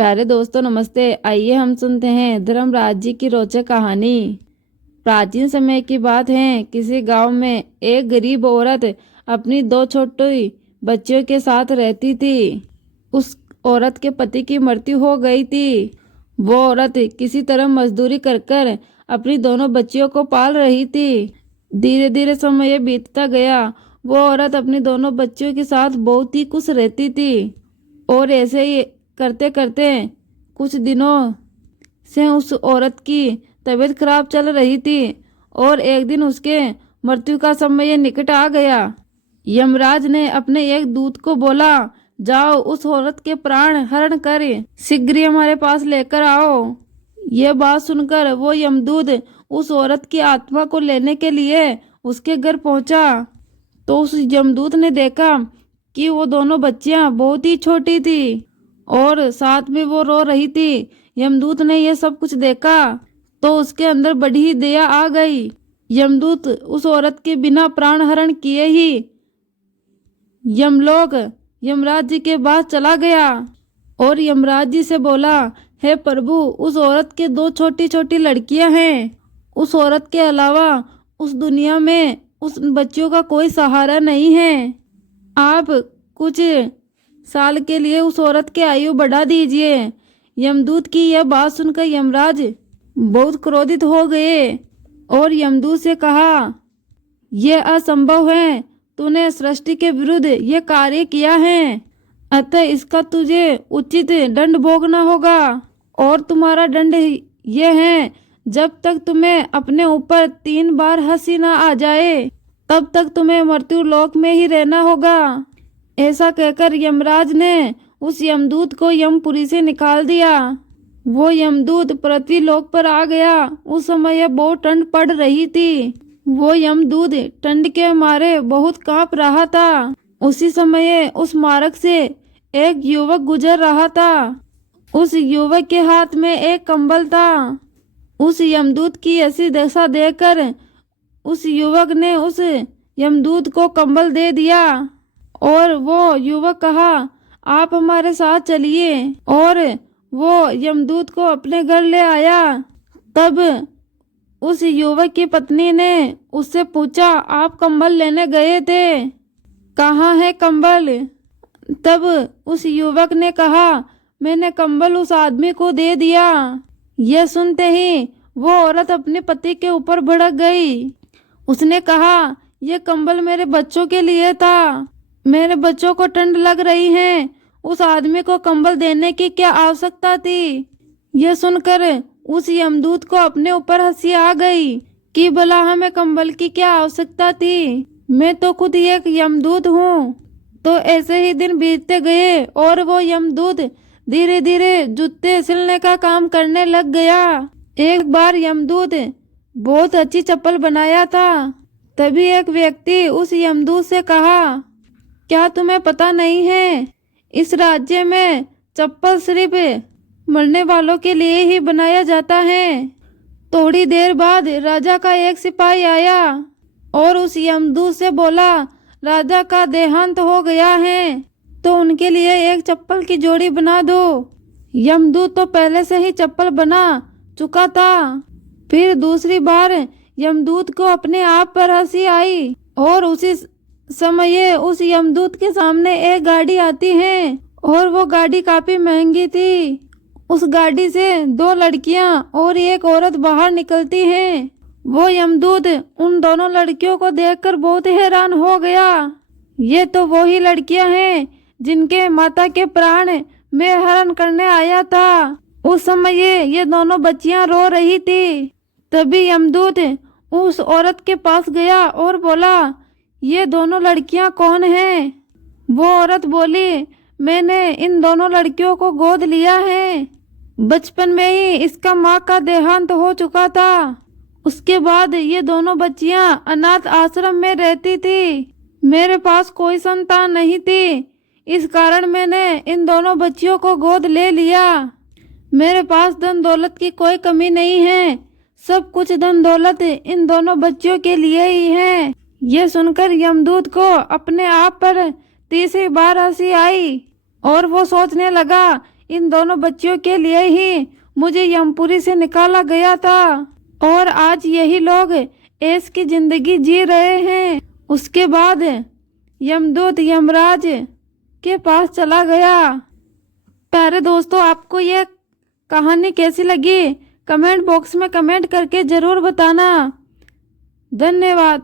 प्यारे दोस्तों नमस्ते। आइए हम सुनते हैं धर्मराज जी की रोचक कहानी। प्राचीन समय की बात है। किसी गांव में एक गरीब औरत अपनी दो छोटी बच्चियों के साथ रहती थी। उस औरत के पति की मृत्यु हो गई थी। वो औरत किसी तरह मजदूरी कर कर अपनी दोनों बच्चियों को पाल रही थी। धीरे धीरे समय बीतता गया। वो औरत अपनी दोनों बच्चियों के साथ बहुत ही खुश रहती थी और ऐसे ही करते करते कुछ दिनों से उस औरत की तबीयत खराब चल रही थी और एक दिन उसके मृत्यु का समय निकट आ गया। यमराज ने अपने एक दूत को बोला, जाओ उस औरत के प्राण हरण कर शीघ्र ही हमारे पास लेकर आओ। यह बात सुनकर वो यमदूत उस औरत की आत्मा को लेने के लिए उसके घर पहुंचा तो उस यमदूत ने देखा कि वो दोनों बच्चियां बहुत ही छोटी थी और साथ में वो रो रही थी। यमदूत ने यह सब कुछ देखा तो उसके अंदर बड़ी ही दया आ गई। यमदूत उस औरत के बिना प्राण हरण किए ही यमलोक यमराज जी के पास चला गया और यमराज जी से बोला, हे प्रभु, उस औरत के दो छोटी छोटी लड़कियां हैं। उस औरत के अलावा उस दुनिया में उस बच्चियों का कोई सहारा नहीं है। आप कुछ साल के लिए उस औरत की आयु बढ़ा दीजिए। यमदूत की यह बात सुनकर यमराज बहुत क्रोधित हो गए और यमदूत से कहा, यह असंभव है। तूने सृष्टि के विरुद्ध यह कार्य किया है, अतः इसका तुझे उचित दंड भोगना होगा। और तुम्हारा दंड यह है, जब तक तुम्हें अपने ऊपर 3 बार हंसी ना आ जाए तब तक तुम्हें मृत्यु लोक में ही रहना होगा। ऐसा कहकर यमराज ने उस यमदूत को यमपुरी से निकाल दिया। वो यमदूत पृथ्वी लोक पर आ गया। उस समय बहुत ठंड पड़ रही थी। वो यमदूत ठंड के मारे बहुत कांप रहा था। उसी समय उस मार्ग से एक युवक गुजर रहा था। उस युवक के हाथ में एक कंबल था। उस यमदूत की ऐसी दशा देखकर उस युवक ने उस यमदूत को कंबल दे दिया और वो युवक कहा, आप हमारे साथ चलिए। और वो यमदूत को अपने घर ले आया। तब उस युवक की पत्नी ने उससे पूछा, आप कंबल लेने गए थे, कहाँ है कंबल? तब उस युवक ने कहा, मैंने कंबल उस आदमी को दे दिया। यह सुनते ही वो औरत अपने पति के ऊपर भड़क गई। उसने कहा, यह कंबल मेरे बच्चों के लिए था। मेरे बच्चों को ठंड लग रही है। उस आदमी को कंबल देने की क्या आवश्यकता थी? यह सुनकर उस यमदूत को अपने ऊपर हंसी आ गई कि भला हमें कंबल की क्या आवश्यकता थी, मैं तो खुद एक यमदूत हूँ। तो ऐसे ही दिन बीतते गए और वो यमदूत धीरे धीरे जूते सिलने का काम करने लग गया। एक बार यमदूत बहुत अच्छी चप्पल बनाया था। तभी एक व्यक्ति उस यमदूत से कहा, क्या तुम्हें पता नहीं है, इस राज्य में चप्पल सिर्फ मरने वालों के लिए ही बनाया जाता है। थोड़ी देर बाद राजा का एक सिपाही आया और उस यमदूत से बोला, राजा का देहांत हो गया है तो उनके लिए एक चप्पल की जोड़ी बना दो। यमदूत तो पहले से ही चप्पल बना चुका था। फिर दूसरी बार यमदूत को अपने आप पर हंसी आई और उसी समय उस यमदूत के सामने एक गाड़ी आती है और वो गाड़ी काफी महंगी थी। उस गाड़ी से 2 लड़कियां और एक औरत बाहर निकलती हैं। वो यमदूत उन दोनों लड़कियों को देखकर बहुत हैरान हो गया। ये तो वही लड़कियां हैं जिनके माता के प्राण मैं हरण करने आया था। उस समय ये दोनों बच्चियां रो रही थी। तभी यमदूत उस औरत के पास गया और बोला, ये दोनों लड़कियां कौन हैं? वो औरत बोली, मैंने इन दोनों लड़कियों को गोद लिया है। बचपन में ही इसका माँ का देहांत हो चुका था। उसके बाद ये दोनों बच्चियां अनाथ आश्रम में रहती थी। मेरे पास कोई संतान नहीं थी, इस कारण मैंने इन दोनों बच्चियों को गोद ले लिया। मेरे पास धन दौलत की कोई कमी नहीं है। सब कुछ धन दौलत इन दोनों बच्चियों के लिए ही है। यह सुनकर यमदूत को अपने आप पर तीसरी बार हंसी आई और वो सोचने लगा, इन दोनों बच्चियों के लिए ही मुझे यमपुरी से निकाला गया था और आज यही लोग ऐश की जिंदगी जी रहे हैं। उसके बाद यमदूत यमराज के पास चला गया। प्यारे दोस्तों, आपको ये कहानी कैसी लगी कमेंट बॉक्स में कमेंट करके ज़रूर बताना। धन्यवाद।